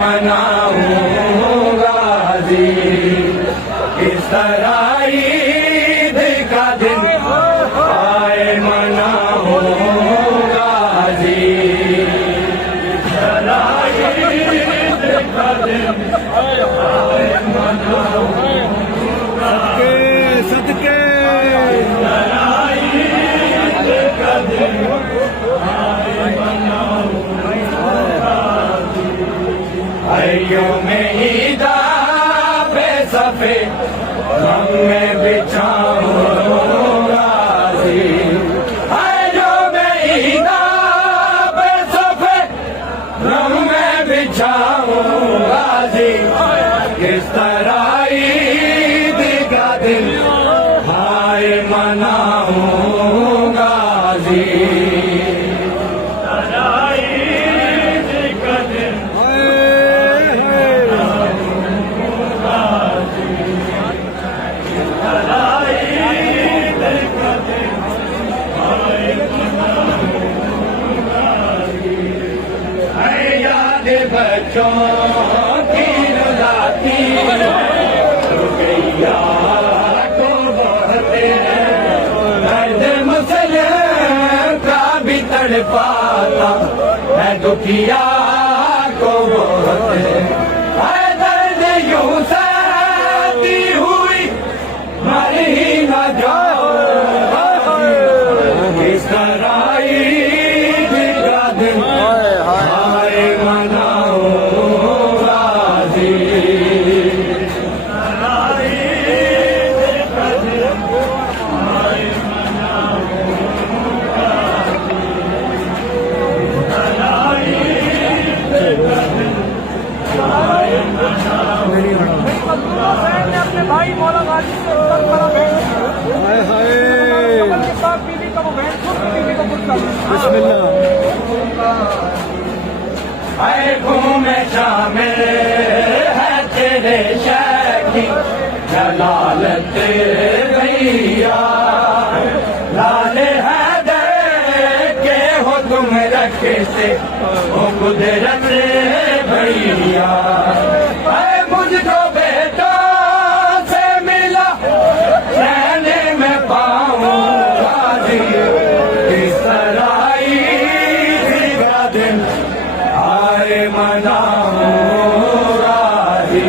मनाऊं गाजी इस तरह ईद का दिन आए मनाऊं गाजी इस तरह ईद का दिन आए मनाऊं सदके इस तरह ईद का दिन आए मनाऊं भाइयों में ईदा पे सफेद रंग में बिछाऊं गाजी भाइयों में ईदा पे सफेद रंग में बिछाऊं गाजी किस तरह ईद का दिन भाई मनाऊं गाजी बच्चों की रुलाती रुकैया को बहते दर्द मुसलिम का भी तड़पाता है दुखिया को बहते दर्द यूं सहती हुई मर ही न जाओ इस तरह ईद का दिन आए मनाओ अपने भाई मौला गाजी से उत्तर पड़ा घूमे शामिल है तेरे शैखी जलालत भैया लाल है दर के हो तुम रखते हो कुदरत भैया मुझको बेटा से मिला रहने में पाऊं गाजी इस तरह ईद का दिन आए मनाऊं गाजी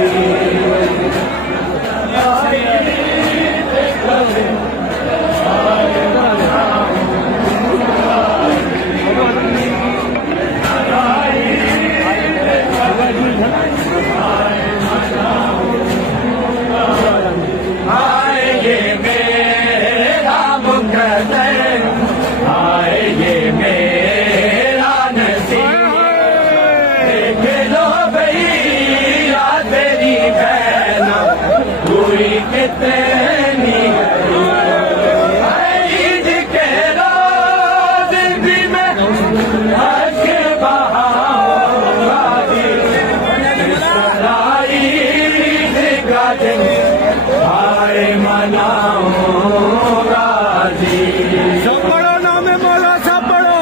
कितनी ईद के रोज भी मैं हंस के बहाऊं गाजी इस तरह ईद का दिन आए मनाऊं गाजी सब पढ़ो नाम है मौला सब पढ़ो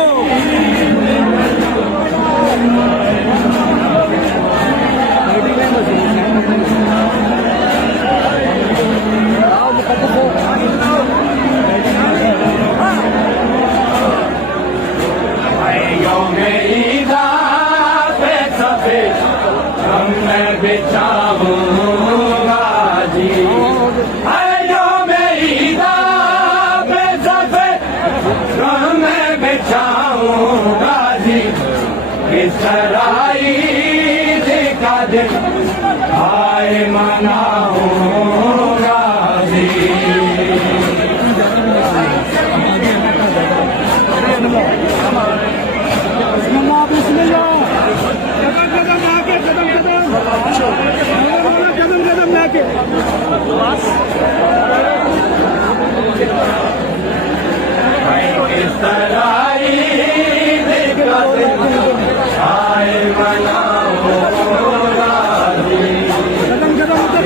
ईदा पे सफेद रंग में बिछाऊं गाजी भाइयों में ईदा पे सफेद रंग में बिछाऊं गाजी इस तरह ईद का दिन आए मनाऊं गाजी इस तरह ईद का दिन आए मनाऊं गाजी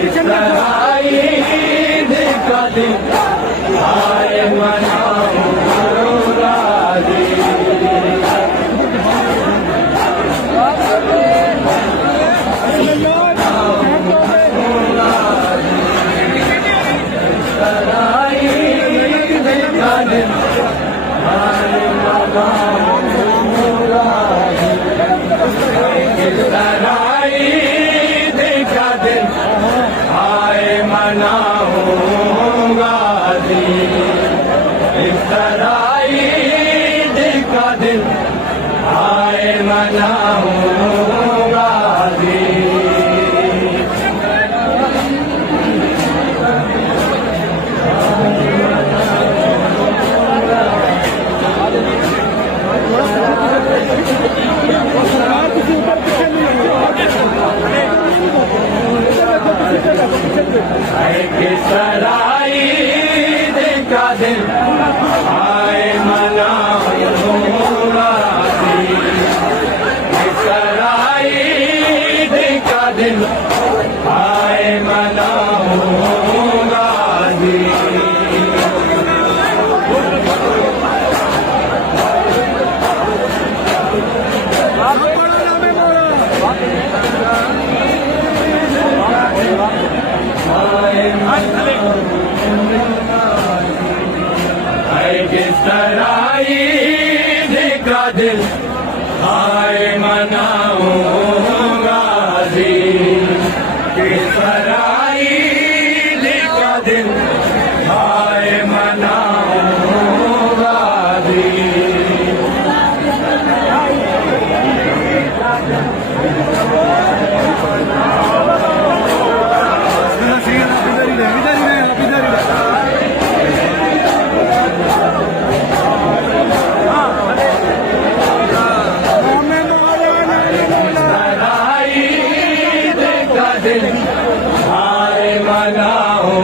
इस तरह ईद का दिन आए मनाऊं गाजी मनाऊं गाजी सराई देखा दिल आए मनाऊंगा सराई देखा दिल आए मनाऊंगा सराई देखा दिल आए मनाऊंगा सराई देखा दिल आए मनाऊंगा दिल आए मनाऊंगा